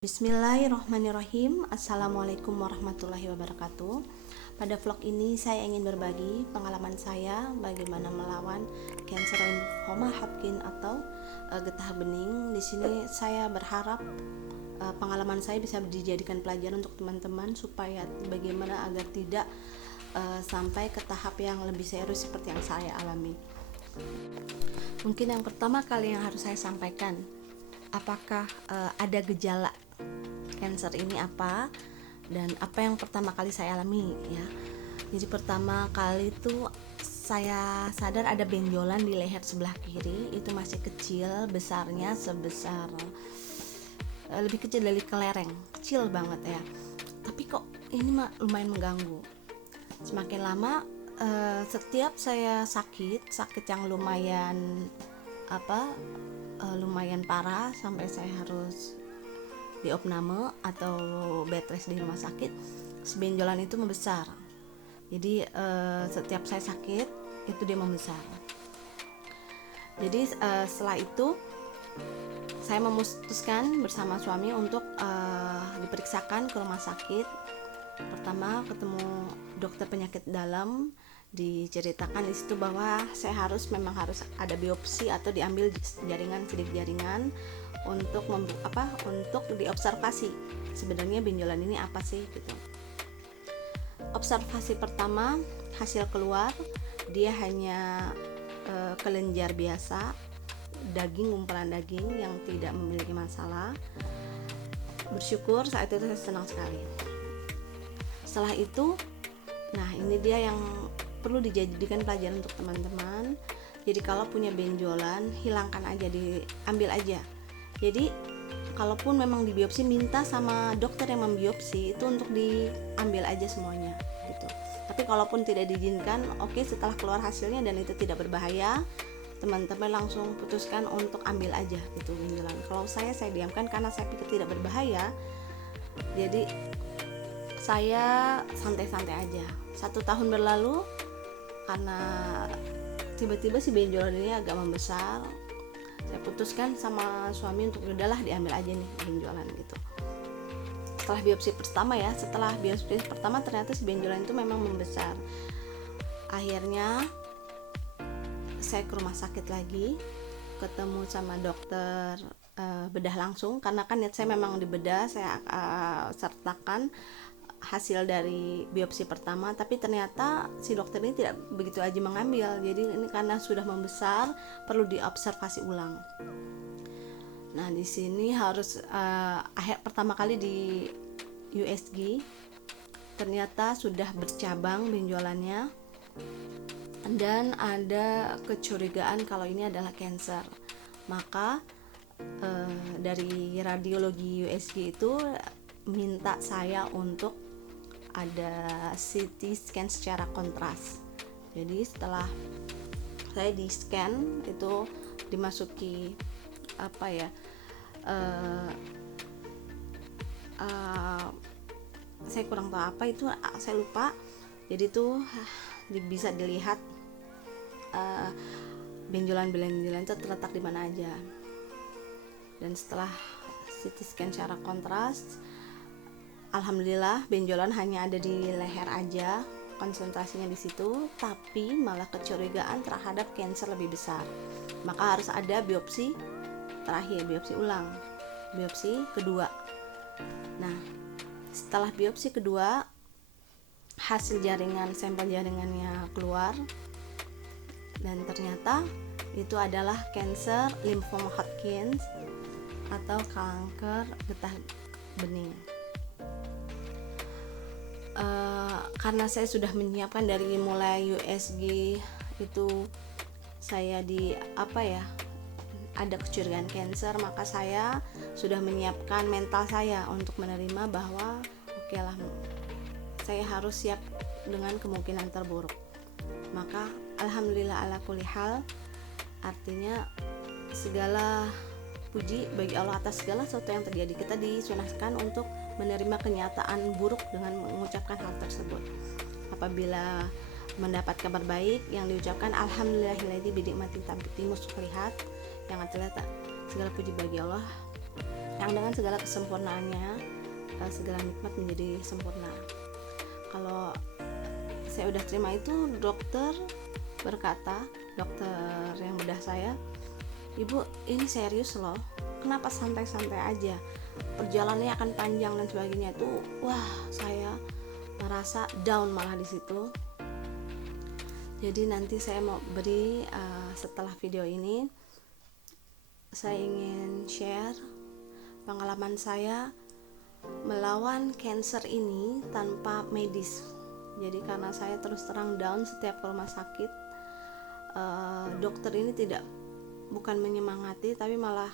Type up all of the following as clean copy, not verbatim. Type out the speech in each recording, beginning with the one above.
Bismillahirrahmanirrahim. Assalamualaikum warahmatullahi wabarakatuh. Pada vlog ini saya ingin berbagi pengalaman saya bagaimana melawan kanker lymphoma Hodgkin atau getah bening. Di sini saya berharap pengalaman saya bisa dijadikan pelajaran untuk teman-teman supaya bagaimana agar tidak sampai ke tahap yang lebih serius seperti yang saya alami. Mungkin yang pertama kali yang harus saya sampaikan, apakah ada gejala cancer ini apa dan apa yang pertama kali saya alami ya. Jadi pertama kali itu saya sadar ada benjolan di leher sebelah kiri, itu masih kecil, besarnya sebesar lebih kecil dari kelereng, kecil banget ya. Tapi kok ini lumayan mengganggu. Semakin lama setiap saya sakit yang lumayan lumayan parah sampai saya harus diopname atau bed rest di rumah sakit, si benjolan itu membesar. Jadi setiap saya sakit itu dia membesar. Jadi setelah itu saya memutuskan bersama suami untuk diperiksakan ke rumah sakit. Pertama ketemu dokter penyakit dalam, diceritakan di situ bahwa saya memang harus ada biopsi atau diambil sidik jaringan untuk diobservasi sebenarnya benjolan ini apa sih gitu. Observasi pertama, hasil keluar dia hanya kelenjar biasa, gumpalan daging yang tidak memiliki masalah. Bersyukur saat itu saya senang sekali. Setelah itu, nah ini dia yang perlu dijadikan pelajaran untuk teman-teman. Jadi kalau punya benjolan, hilangkan aja, diambil aja. Jadi kalaupun memang dibiopsi, minta sama dokter yang membiopsi itu untuk diambil aja semuanya gitu. Tapi kalaupun tidak diizinkan, oke, setelah keluar hasilnya dan itu tidak berbahaya, teman-teman langsung putuskan untuk ambil aja gitu benjolan. Kalau saya diamkan karena saya pikir tidak berbahaya. Jadi saya santai-santai aja. 1 tahun berlalu, karena tiba-tiba si benjolan ini agak membesar, saya putuskan sama suami untuk udahlah diambil aja nih benjolan gitu. Setelah biopsi pertama ternyata si benjolan itu memang membesar. Akhirnya saya ke rumah sakit lagi, ketemu sama dokter bedah langsung, karena kan niat saya memang dibedah. Saya sertakan hasil dari biopsi pertama, tapi ternyata si dokter ini tidak begitu aja mengambil. Jadi ini karena sudah membesar, perlu diobservasi ulang. Nah di sini harus pertama kali di USG, ternyata sudah bercabang benjolannya dan ada kecurigaan kalau ini adalah cancer. Maka dari radiologi USG itu minta saya untuk ada CT scan secara kontras. Jadi setelah saya di scan itu dimasuki saya kurang tahu apa itu, saya lupa. Jadi tuh bisa dilihat benjolan-benjolan itu terletak di mana aja. Dan setelah CT scan secara kontras, alhamdulillah benjolan hanya ada di leher aja, konsentrasinya di situ, tapi malah kecurigaan terhadap kanker lebih besar. Maka harus ada biopsi terakhir, biopsi ulang, biopsi kedua. Nah, setelah biopsi kedua, hasil sampel jaringannya keluar dan ternyata itu adalah kanker lymphoma Hodgkin atau kanker getah bening. Karena saya sudah menyiapkan dari mulai USG itu, saya ada kecurigaan cancer, maka saya sudah menyiapkan mental saya untuk menerima bahwa oke lah, saya harus siap dengan kemungkinan terburuk. Maka alhamdulillah ala kulli hal, artinya segala puji bagi Allah atas segala sesuatu yang terjadi. Kita disunahkan untuk menerima kenyataan buruk dengan mengucapkan hal tersebut. Apabila mendapat kabar baik yang diucapkan alhamdulillahilladzi binikmati tatimmus sholihat, yang artinya segala puji bagi Allah yang dengan segala kesempurnaannya, segala nikmat menjadi sempurna. Kalau saya udah terima itu, dokter berkata, dokter yang bedah saya, "Ibu, ini serius loh, kenapa santai-santai aja, perjalanannya akan panjang dan sebagainya." Itu wah, saya merasa down malah di situ. Jadi nanti saya mau beri setelah video ini, saya ingin share pengalaman saya melawan cancer ini tanpa medis. Jadi karena saya terus terang down setiap ke rumah sakit, dokter ini bukan menyemangati tapi malah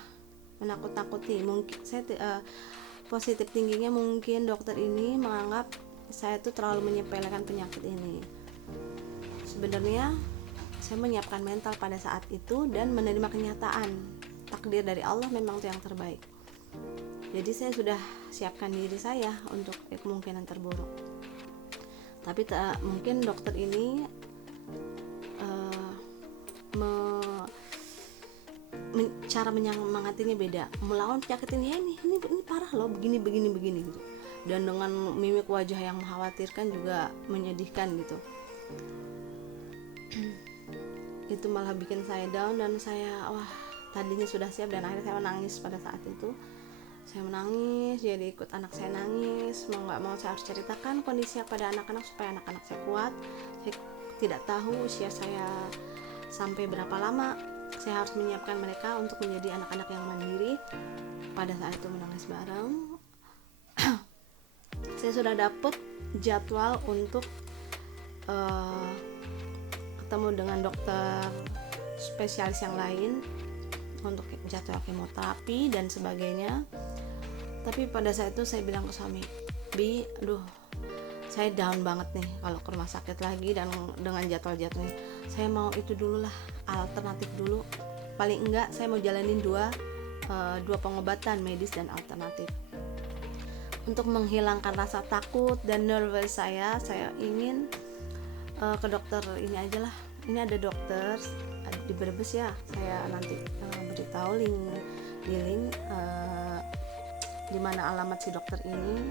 menakut-nakuti. Mungkin saya positif tingginya mungkin dokter ini menganggap saya tuh terlalu menyepelekan penyakit ini. Sebenarnya saya menyiapkan mental pada saat itu dan menerima kenyataan takdir dari Allah memang itu yang terbaik. Jadi saya sudah siapkan diri saya untuk kemungkinan terburuk. Tapi mungkin dokter ini cara menyemangatinya beda. Melawan penyakit ini parah loh, begini gitu. Dan dengan mimik wajah yang mengkhawatirkan juga menyedihkan gitu. Itu malah bikin saya down dan saya tadinya sudah siap dan akhirnya saya menangis pada saat itu. Saya menangis, jadi ikut anak saya nangis. Mau nggak mau saya harus ceritakan kondisi pada anak-anak supaya anak-anak saya kuat. Saya tidak tahu usia saya sampai berapa lama. Saya harus menyiapkan mereka untuk menjadi anak-anak yang mandiri. Pada saat itu menangis bareng. Saya sudah dapat jadwal untuk ketemu dengan dokter spesialis yang lain untuk jadwal kemoterapi dan sebagainya. Tapi pada saat itu saya bilang ke suami, "Bi, saya down banget nih kalau ke rumah sakit lagi dan dengan jadwal-jadwalnya. Saya mau itu dulu lah, alternatif dulu. Paling enggak saya mau jalanin dua pengobatan medis dan alternatif. Untuk menghilangkan rasa takut dan nervous saya ingin ke dokter ini aja lah. Ini ada dokter di Brebes ya, saya nanti beritahu link di mana alamat si dokter ini.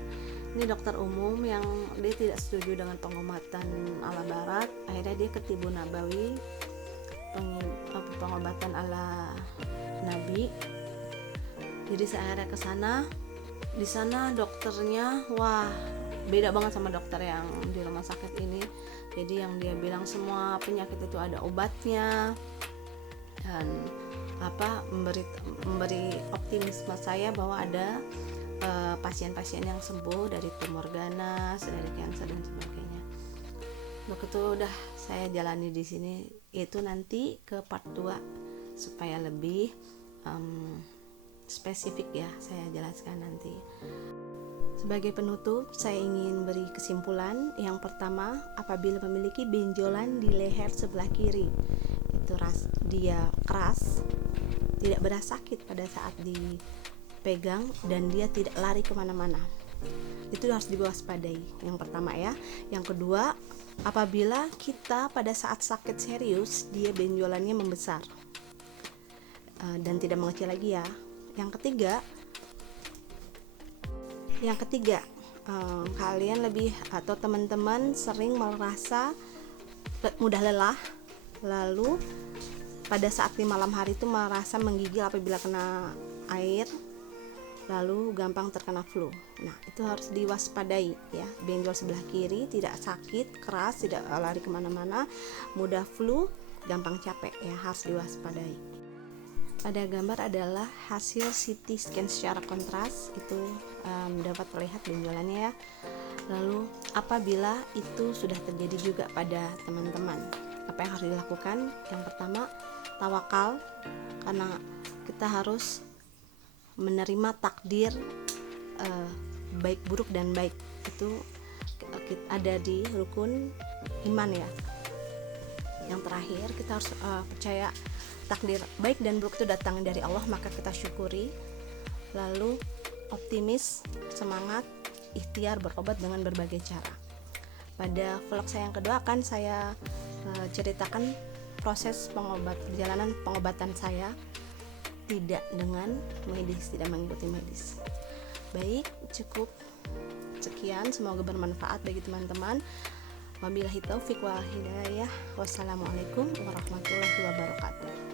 Ini dokter umum yang dia tidak setuju dengan pengobatan ala barat. Akhirnya dia ke Tibu Nabawi, pengobatan ala Nabi. Jadi saya akhirnya ke sana. Di sana dokternya beda banget sama dokter yang di rumah sakit ini. Jadi yang dia bilang semua penyakit itu ada obatnya dan memberi optimisme saya bahwa ada pasien-pasien yang sembuh dari tumor ganas, dari kanker dan sebagainya. Untuk itu udah saya jalani di sini. Itu nanti ke part 2 supaya lebih spesifik ya, saya jelaskan nanti. Sebagai penutup, saya ingin beri kesimpulan. Yang pertama, apabila memiliki benjolan di leher sebelah kiri, itu dia keras, tidak berasa sakit pada saat dipegang, dan dia tidak lari kemana-mana, itu harus diwaspadai. Yang pertama ya. Yang kedua, apabila kita pada saat sakit serius, dia benjolannya membesar dan tidak mengecil lagi ya. Yang ketiga, kalian lebih atau teman-teman sering merasa mudah lelah, lalu pada saat di malam hari itu merasa menggigil apabila kena air, lalu gampang terkena flu. Nah, itu harus diwaspadai ya. Benjol sebelah kiri tidak sakit, keras, tidak lari kemana-mana, mudah flu, gampang capek ya, harus diwaspadai. Pada gambar adalah hasil CT scan secara kontras, itu dapat terlihat benjolannya ya. Lalu apabila itu sudah terjadi juga pada teman-teman, apa yang harus dilakukan? Yang pertama, tawakal, karena kita harus menerima takdir baik buruk dan baik, itu ada di rukun iman ya. Yang terakhir, kita harus percaya takdir baik dan buruk itu datang dari Allah, maka kita syukuri. Lalu optimis, semangat, ikhtiar berobat dengan berbagai cara. Pada vlog saya yang kedua akan saya ceritakan proses perjalanan pengobatan saya tidak dengan medis, tidak mengikuti medis. Baik, cukup sekian, semoga bermanfaat bagi teman-teman. Wabillahi taufik wal hidayah. Wassalamualaikum warahmatullahi wabarakatuh.